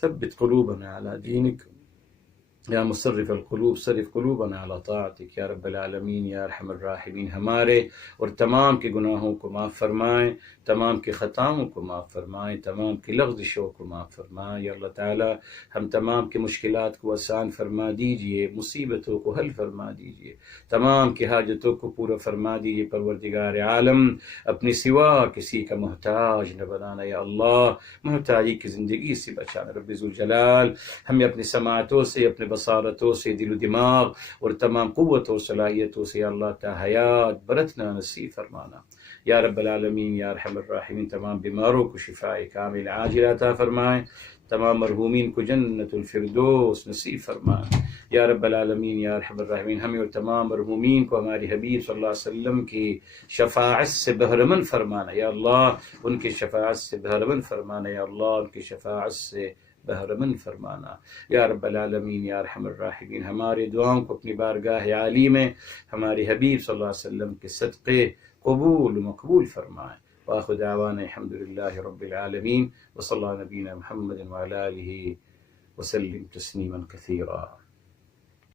ثبت قلوبنا على دینک. یا مصرف القلوب صرف قلوبنا على طاعتک. یا رب العالمین یا ارحم الراحمین. ہمارے اور تمام کے گناہوں کو معاف فرمائیں، تمام کے خطاؤں کو معاف فرمائیں، تمام کی لغزشوں کو معاف فرمائیں. یا اللہ تعالی ہم تمام کے مشکلات کو آسان فرما دیجئے، مصیبتوں کو حل فرما دیجئے، تمام کی حاجتوں کو پورا فرما دیجئے. پروردگار عالم اپنے سوا کسی کا محتاج نہ بنانا. یا اللہ محتاجی کی زندگی سے بچانا. رب ذوالجلال ہمیں اپنی سماعتوں سے، اپنے بصارتوں سے، دل و دماغ اور تمام قوت اور صلاحیتوں سے اللہ تا حیات برتنا نصیب فرمانا. یا رب العالمین یا ارحم الراحمین تمام بیماروں کو شفاء کامل عاجل عطا فرمائیں، تمام مرحومین کو جنت الفردوس نصیب فرمائیں. یا رب العالمین یا ارحم الراحمین ہمیں اور تمام مرحومین کو ہمارے حبیب صلی اللہ علیہ وسلم کی شفاعت سے بہرمند فرمانا. یا اللہ ان کی شفاعت سے بہرمند فرمانا. یا اللہ ان کی شفاعت سے بہرمند فرمانا. یا رب العالمین یا ارحم الراحمین ہماری دعاؤں کو اپنی بارگاہ عالی میں ہمارے حبیب صلی اللہ علیہ وسلم کے صدقے قبول و مقبول فرمائیں. وآخر دعوانا الحمد للہ رب العالمین وصلی اللہ نبینا محمد وعلی آلہ وسلم تسلیما کثیرا.